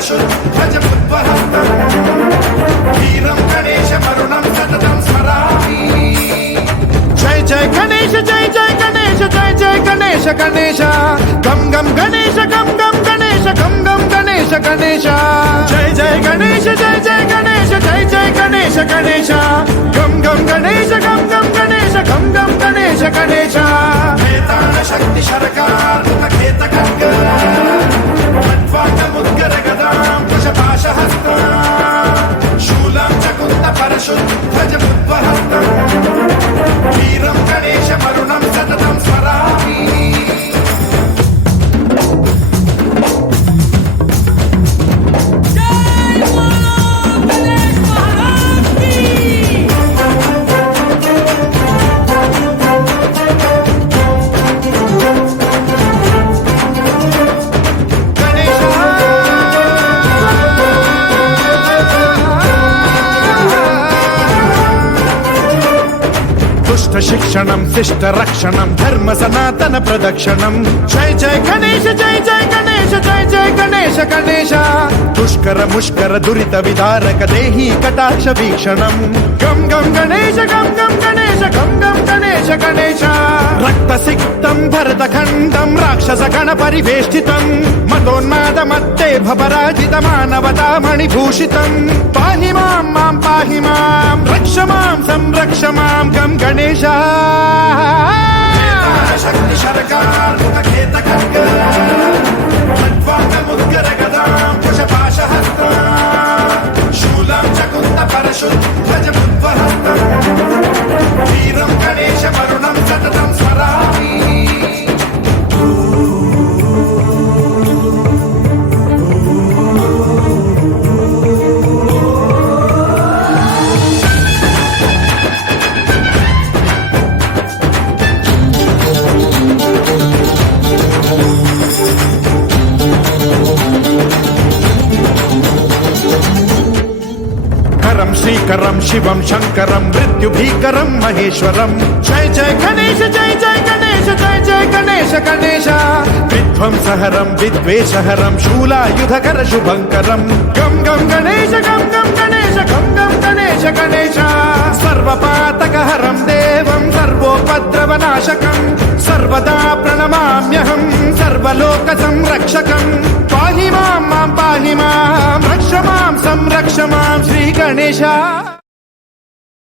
परशुध्वजमुद्वहस्तम् वीरं गणेशमरुणं सततं स्मरामि। जय जय गणेश जय जय गणेश जय जय गणेश गणेश गम गम गणेश गम गम गणेश गम गम गणेश गणेश जय जय गणेश जय जय गणेश जय जय गणेश गणेश गम गम गणेश गम गम गणेश गम गम गणेश गणेश वेतान शक्ति शरकार खेत खड्ग खट्वाङ्गमुद्गर गदां कुशपाशहस्तां शूलां च कुन्द परशुध्वजमुद्वहस्तम् वीरं गणेशमरुणं सततं स्मरामि। शिक्षणं शिष्ट रक्षणं धर्म सनातन प्रदक्षिणं जय जय गणेश जय जय गणेश जय जय गणेश गणेश दुष्कर मुष्कर दुरित विदारक देहि कटाक्ष वीक्षणं गम गम गणेश गम गम गणेश गम गम गणेश गणेश रक्त सिक्तं भरत खण्डं राक्षस गण परिवेष्टितं मदोन्माद मत्ते भपराजित मानवता मणिभूषितं पाहि मां मां पाहि मां रक्ष मां संरक्ष मां गम गणेश शक्ति शरकार खेत खड्ग खट्वाङ्गमुद्गर गदां कुशपाशहस्तां शूलां च कुन्द परशुध्वजमुद्वहस्तम् वीरं गणेशमरुणं सततं स्मरामि। श्रीकरं शिवं शंकरं मृत्युभीकरं महेश्वरं जय जय गणेश जय जय गणेश जय जय गणेश गणेश विध्वंसहरं विद्वेषहरं शूलायुधकर शुभंकरं गम गम गणेश गम गम गणेश गम गम गणेश गणेश सर्वपातकहरं देवं सर्वोपद्रवनाशकं सर्वदा प्रणमाम्यहं सर्वलोकसंरक्षकं पाहि मां मां पाहि मां रक्ष मां संरक्ष मां श्री गणेश।